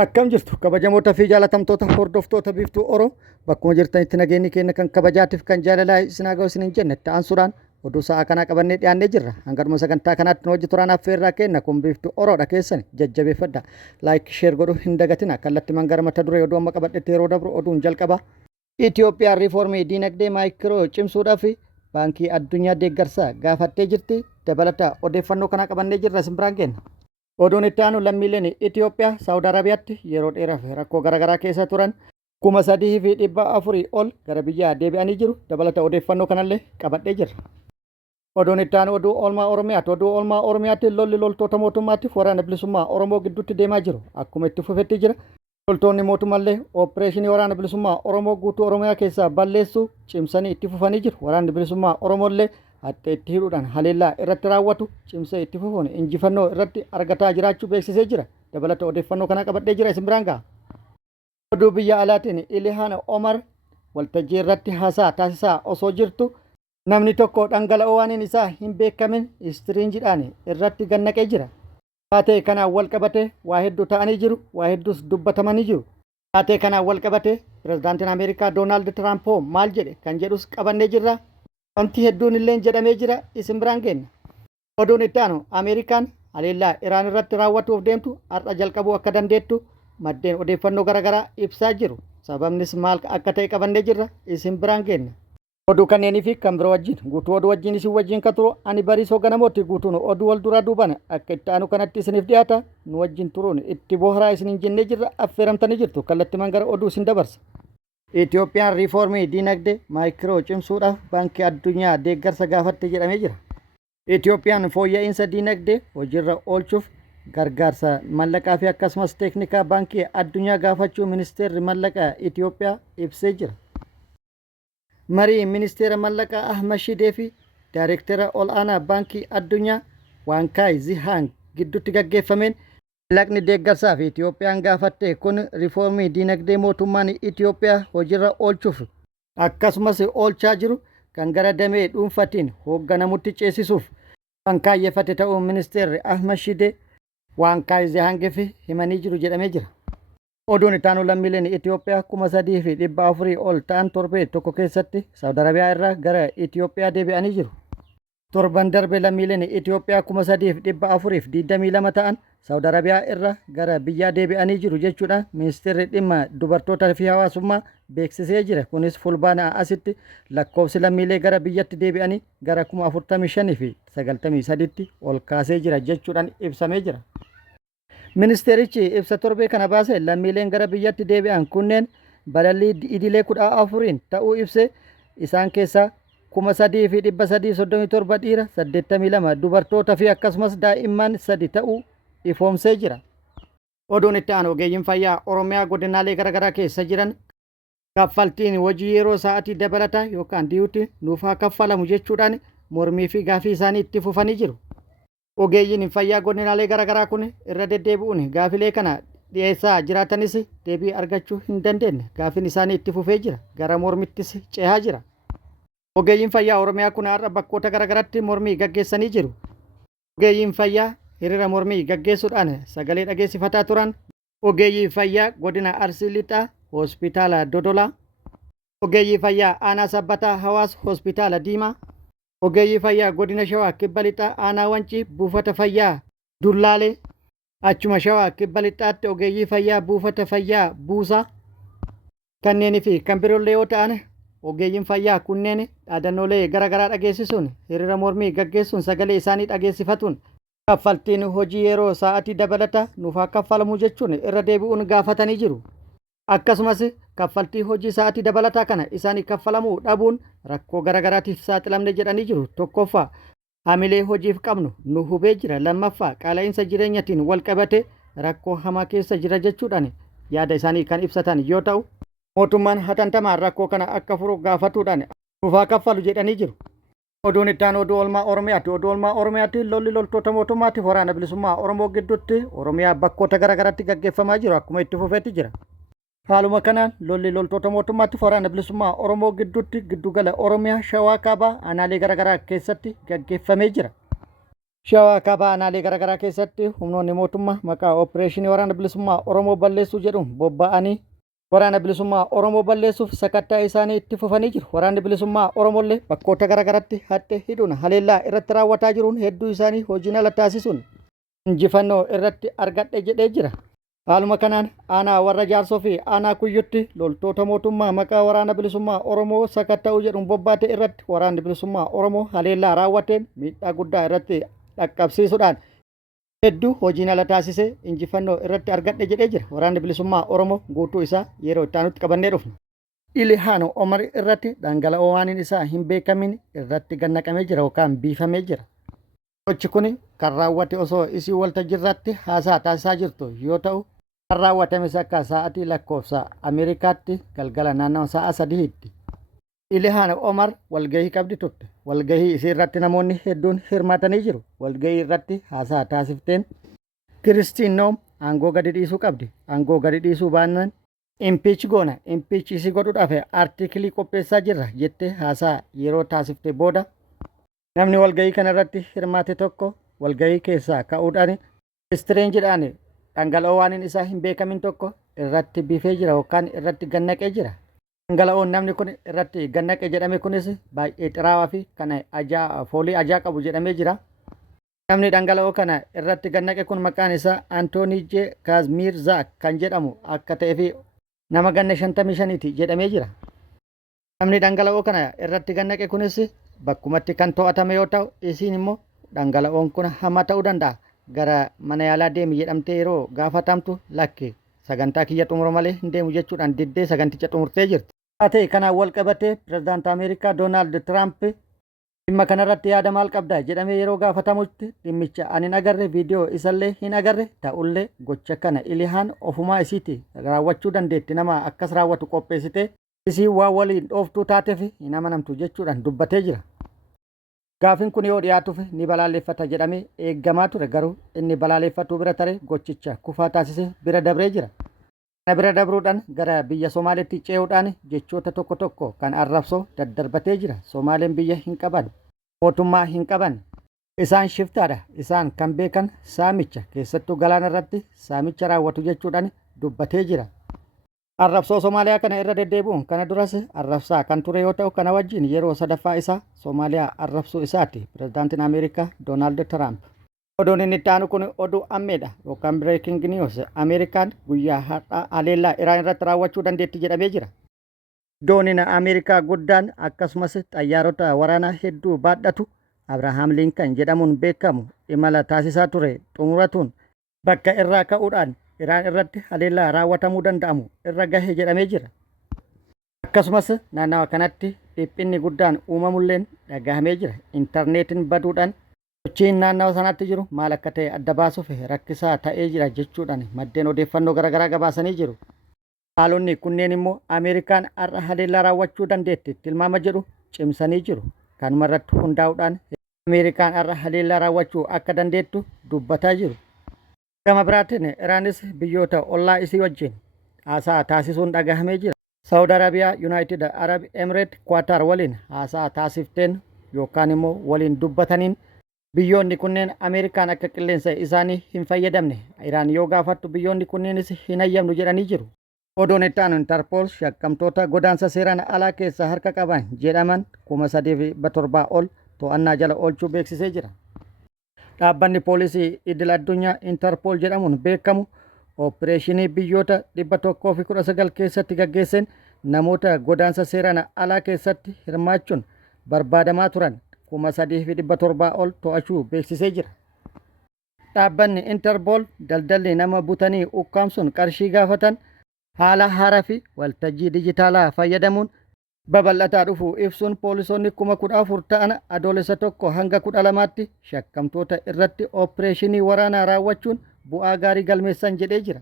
Akkam jirtu kabajamoota fi jaalatamtoota hordoftoota biiftuu Oroo bakkuma jirtanitti nageenyi keenya kan kabajaatiif kan jaalalaa isin haa ga'u isiniin jenne ta'ansuudhaan oduu sa'a kanaa qabannee dhiyaannee jirra. Hanga dhuma sagantaa kanaatti nu hojii turaan affeerraa kenna kun biiftuu Oroodha keessan jajjabeeffadha. Laayik sheer godhuu hin dagatina kallattii mangara mata duree oduu amma qabadhetti yeroo dabru oduun jalqaba. Itiyoophiyaan riifoormii diinagdee maayikiroo cimsuudhaaf baankii addunyaa deeggarsa gaafattee jirti. Dabalataa odeeffannoo kanaa qabannee jirra isin biraan kenna. Oduun itti aanu lammiileen Itiyoophiyaa Saawud Arabiyaatti yeroo dheeraaf rakkoo garaagaraa keessa turan 3,400 ol gara biyyaa deebi'anii jiru. Dabalata odeeffannoo kanallee qabadhee jirra. Oduun itti aanu oduu oolmaa Oromiyaatti. Oduu oolmaa Oromiyaatti lolli loltoota mootummaatti waraana bilisummaa Oromoo gidduutti deemaa jiru. Akkuma itti fufetti jira. Loltoonni mootummallee ooppireeshinii waraana bilisummaa Oromoo guutuu Oromiyaa keessaa balleessuu cimsanii itti fufanii jiru. Waraanni bilisummaa Oromollee hatta itti hidhuudhaan haleellaa irratti raawwatu cimsee itti fufuun injifannoo irratti argataa jiraachuu beeksisee jira. Dabalata odeeffannoo kana qabadhee jira isin biraan ga'a. Oduu biyya alaatiin Ilihaan Omar waltajjii irratti haasaa taasisaa osoo jirtu namni tokko dhangala'oo waan isaa hin beekamin istiriinjiidhaan irratti gannaqee jira. Taatee kanaan wal qabate waa hedduu ta'anii jiru. Waa hedduus dubbatamanii jiru. Taatee kanaan wal qabate pirezidaantiin Ameerikaa Doonaald Tiraamp maal jedhe kan jedhus qabannee jirra. Wanti hedduun illee jedhamee jira isin biraan kenna. Oduun itti aanu Ameerikaan haleellaa Iraan irratti raawwatuuf deemtu har'a jalqabuu akka dandeettu maddeen odeeffannoo garaagaraa ibsaa jiru. Sababnis maal akka ta'e qabannee jirra isin biraan kenna. Oduu kanneenii fi kan biroo wajjin guutuu oduu wajjin isin wajjin kan turu ani Bariisoo Ganamooti. Guutuun oduu wal duraa duubana akka itti aanu kanatti isiniif dhiyaata. Nu wajjin turuun itti boharaa isiniin jennee jirra. Affeeramtanii jirtu kallattii mangara oduu isin dabarsa. Itiyoophiyaan riifoormii diinagdee maayikiroo cimsuudhaaf baankii addunyaa deeggarsa gaafatte jedhamee jira. Itiyoophiyaan fooyya'insa diinagdee hojiirra oolchuuf gargaarsa mallaqaa fi akkasumas teeknikaa baankii addunyaa gaafachuu ministeerri mallaqaa Itiyoophiyaa ibsee jira. Marii ministeera mallaqaa Ahmad Shidee fi daayireektara ol'aanaa baankii addunyaa Waankaay Zihaan gidduutti gaggeeffameen mallaqni deeggarsaa fi Itiyoophiyaan gaafatte kun riifoormii diinagdee mootummaan Itiyoophiyaa hojiirra oolchuuf akkasumas oolchaa jiru kan gara damee dhuunfaatiin hoogganamutti ceesisuuf kan kaayeffate ta'uu ministeerri Ahmad Shidee Waankaay Zihaangeef himanii jiru jedhamee jira. Oduun itti aanu lammiileen Itiyoophiyaa 3,400 ol ta'an torbee tokko keessatti Saawud Arabiyaa irraa gara Itiyoophiyaa deebi'anii jiru. Torban darbe lammiileen Itiyoophiyaa 3,422 ta'an Saawud Arabiyaa irraa gara biyyaa deebi'anii jiru jechuudha. Ministeerri dhimma dubartootaa fi hawaasummaa beeksisee jira. Kunis fulbaana asitti lakkoofsi lammiilee gara biyyatti deebi'anii gara 45,000 fi 93tti ol kaasee jira jechuudhaan ibsamee jira. Ministeerichi ibsa torbee kana baase lammiileen gara biyyatti deebi'an kunneen balallii idilee 14 ta'uu ibse. Isaan keessaa 3,337 dhiira 82 dubartoota fi akkasumas daa'imman 3 ta'uu ifoomsee jira. Oduun itti aanu ogeeyyiin fayyaa Oromiyaa godinaalee garaagaraa keessa jiran kaffaltiin hojii yeroo sa'aatii dabalataa yookaan diyuutti nuuf haa kaffalamu jechuudhaan mormii fi gaafii isaanii itti fufanii jiru. Ogeeyyiin fayyaa godinaalee garaagaraa kun irra deddeebi'uun gaafilee kana dhiyeessaa jiraatanis deebii argachuu hin dandeenye. Gaafiin isaanii itti fufee jira. Gara mormittis cehaa jira. Ogeeyyiin fayyaa Oromiyaa kun har'a bakkoota garaagaraatti mormii gaggeessanii jiru. Ogeeyyiin fayyaa hiriira mormii gaggeessuudhaan sagalee dhageessifataa turan ogeeyyii fayyaa godina Arsii Lixaa hospitaala Dodolaa, ogeeyyii fayyaa aanaa Sabbataa Hawaas hospitaala Diimaa, ogeeyyii fayyaa godina Shawaa Kibba Lixaa aanaa Wancii buufata fayyaa Dullaalee, achuma Shawaa Kibba Lixaatti ogeeyyii fayyaa buufata fayyaa Buusaa kanneenii fi kan biroollee yoo ta'an ogeeyyiin fayyaa kunneen dhaadannoolee garaagaraa dhageessisuun hiriira mormii gaggeessuun sagalee isaanii dhageessifatuun kaffaltiin hojii yeroo sa'aatii dabalataa nuuf haa kaffalamu jechuun irra deebi'uun gaafatanii jiru. Akkasumas kaffaltii hojii sa'aatii dabalataa kana isaanii kaffalamuu dhabuun rakkoo garaagaraatiif saaxilamne jedhanii jiru. Tokkoffaa hamilee hojiif qabnu nu hubee jira. Lammaffaa qaala'insa jireenyatiin wal qabate rakkoo hamaa keessa jira jechuudhaan yaada isaanii kan ibsatan yoo ta'u mootummaan hatantamaan rakkoo kana akka furu gaafatuudhaan nuuf haa kaffalu jedhanii jiru. Oduun itti aanu oduu oolmaa Oromiyaatti. Oduu oolmaa Oromiyaatti lolli loltoota mootummaatiif waraana bilisummaa Oromoo gidduutti Oromiyaa bakkoota garaagaraatti gaggeeffamaa jiru akkuma itti fufeetti jira. Haaluma kanaan lolli loltoota mootummaatiif waraana bilisummaa Oromoo gidduutti giddugala Oromiyaa Shawaa Kaabaa aanaalee garaagaraa keessatti gaggeeffamee jira. Shawaa kaabaa aanaalee garaagaraa keessatti humnoonni mootummaa maqaa Opereeshinii Waraana Bilisummaa Oromoo balleessuu jedhuun bobba'anii waraana bilisummaa Oromoo balleessuuf sakattaa isaanii itti fufanii jiru. Waraanni bilisummaa Oromollee bakkoota garaagaraatti hadhee hidhuun haleellaa irratti raawwataa jiruun hedduu isaanii hojiin ala taasisuun injifannoo irratti argadhe jedhee jira. Haaluma kanaan aanaa warra jaarsoo fi aanaa kuyyutti loltoota mootummaa maqaa waraana bilisummaa Oromoo sakatta'uu jedhuun bobbaate irratti waraanni bilisummaa Oromoo haleellaa raawwateen miidhaa guddaa irratti dhaqqabsiisuudhaan hedduu hojiin ala taasisee injifannoo irratti argadhe jedhee jira. Waraanni bilisummaa Oromoo guutuu isaa yeroo itti aanutti qabannee dhufna. Ilihaan Omar irratti dhangala'oo waaniin isaa hin beekamin irratti gannaqamee jira yookaan biifamee jira. Gochi kun kan raawwate osoo isii waltajjiirratti haasaa taasisaa jirtu yoo ta'u kan raawwatames akka sa'aatii lakkoofsa Ameerikaatti galgala naannawa sa'a 3tti. Ilihaan Omar walgahii qabdi turte. Walgahii isii irratti namoonni hedduun hirmaatanii jiru. Walgahii irratti haasaa taasifteen Kiristiin Noom aangoo gadi dhiisuu qabdi. Aangoo gadi dhiisuu baannaan impiich goona. Impiich isii godhuudhaaf aartikilii qopheessaa jirra jettee haasaa yeroo taasiftee booda namni walgahii kana irratti hirmaate tokko walgahii keessaa ka'uudhaan istireenjidhaan dhangala'oo waaniin isaa hin beekamin tokko irratti biifee jira yookaan irratti gannaqee jira. Dhangala'oon namni kun irratti gannaqe jedhame kunis baay'ee xiraawaa fi kan foolii ajaa qabu jedhamee jira. Namni dhangala'oo kana irratti gannaqe kun maqaan isaa Antoonii J. Kaazmiir Zaak kan jedhamu akka ta'ee fi nama ganna 55ti jedhamee jira. Namni dhangala'oo kana irratti gannaqe kunis bakkumatti kan to'atame yoo ta'u isiin immoo dhangala'oon kun hamaa ta'uu danda'a. Gara mana yaalaa deemi jedhamtee yeroo gaafatamtu lakke sagantaa kiyya xumura malee hin deemu jechuudhaan diddee saganticha xumurtee jirti. Ate kanaan wal qabatee pirezidaanti Ameerikaa Doonaald Tiraamp dhimma kanarratti yaada maal qabda jedhamee yeroo gaafatamutti dhimmicha ani hin agarre viidiyoo isallee hin agarre ta'ullee gocha kana Ilihaan ofumaa isiiti raawwachuu dandeetti nama akkas raawwatu qopheessitee isii waan waliin dhooftuu taateef hin amanamtu jechuudhaan dubbatee jira. Gaafin kun yoo dhiyaatuuf ni balaaleffata jedhamee eeggamaa ture garuu inni balaaleffatuu bira tare gochicha kufaa taasisee bira dabree jira. Kana bira dabruudhaan gara biyya Somaaleetti ce'uudhaan jechoota tokko tokko kan arrabsoo daddarbatee jira. Somaaleen biyya hin qaban, mootummaa hin qaban, isaan shiftaadha, isaan kan beekan saamicha keessattuu galaana irratti saamicha raawwatu jechuudhaan dubbatee jira. Arrabsoo Somaaliyaa kana irra deddeebi'uun kana duras arrabsaa kan ture yoo ta'u kana wajjin yeroo sadaffaa isaa Somaaliyaa arrabsuu isaati pirezidaantiin Ameerikaa Doonaald Tiraamp. Oduun inni itti aanu kun oduu ammeedha yookaan breaking news. Ameerikaan guyyaa har'aa haleellaa Iraan irratti raawwachuu dandeetti jedhamee jira. Dooniin Ameerikaa guddaan akkasumas xayyaarota waraanaa hedduu baadhatu Abrahaam Lincoln jedhamuun beekamu imala taasisaa ture xumuratuun bakka irraa ka'uudhaan Iraan irratti haleellaa raawwatamuu danda'amu irra gahe jedhamee jira. Akkasumas naannawa kanatti dhiphinni guddaan uumamulleen dhagahamee jira. Intarneetiin baduudhaan sochiin naannawa sanatti jiru maal akka ta'e adda baasuuf rakkisaa ta'ee jira jechuudhaan maddeen odeeffannoo garaagaraa gabaasanii jiru. Haalonni kunneen immoo Ameerikaan har'a haleellaa raawwachuu dandeetti tilmaama jedhu cimsanii jiru. Kanuma irratti hundaa'uudhaan Ameerikaan har'a haleellaa raawwachuu akka dandeettu dubbataa jiru. Gama biraatiin Iraanis biyyoota ollaa isii wajjin haasaa taasisuun dhagahamee jira. Saawud Arabiyaa, Yuunaayitid Arab Emireet, Kwaatar waliin haasaa taasifteen yookaan immoo waliin dubbataniin biyyoonni kunneen Ameerikaan akka qilleensa isaanii hin fayyadamne Iraan yoo gaafattu biyyoonni kunneenis hin hayyamnu jedhanii jiru. Oduun itti aanu Interpol shakkamtoota godaansa seeraan alaa keessa harka qaban jedhaman 3,700 ol to'annaa jala oolchuu beeksisee jira. Dhaabbanni poolisii idil addunyaa Interpol jedhamuun beekamu Opereeshinii biyyoota 119 keessatti gaggeesseen namoota godaansa seeraan alaa keessatti hirmaachuun barbaadamaa turan 3,700 ol to'achuu beeksisee jira. Dhaabbanni Interpol daldalli nama butanii ukkaamsuun qarshii gaafatan haala haaraa fi waltajjii dijitaalaa fayyadamuun babal'ataa dhufuu ibsuun poolisoonni 14,000 ta'an adoolessa 1 hanga 12tti shakkamtoota irratti opereeshinii waraanaa raawwachuun bu'aa gaarii galmeessan jedhee jira.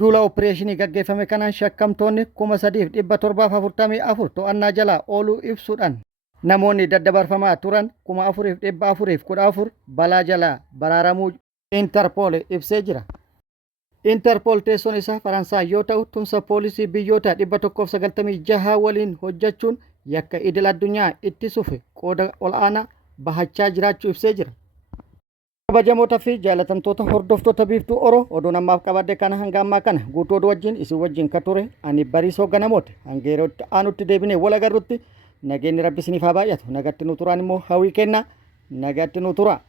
Duula opereeshinii gaggeeffame kanaan shakkamtoonni 3,744 to'annaa jalaa ooluu ibsuudhaan namoonni daddabarfamaa turan 4,414 balaa jalaa baraaramuu Interpol ibsee jira. Interpol teessoon isaa Faransaay yoo ta'u tumsa poolisii biyyoota 196 waliin hojjechuun yakka idil addunyaa ittisuuf qooda ol'aanaa bahachaa jiraachuu ibsee jira. kabajamoota fi jaalatamtoota hordoftoota biiftuu Oroo oduun ammaaf qabadde kana hanga ammaa kana guutuu oduu wajjin isin wajjin ka ture ani Bariisoo Ganamooti hanga yerootti aanutti deebinee wal agarrutti nageenyi rabbi isiniif haa baay'atu nagatti nu turaan immoo hawwii kenna nagatti nu tura.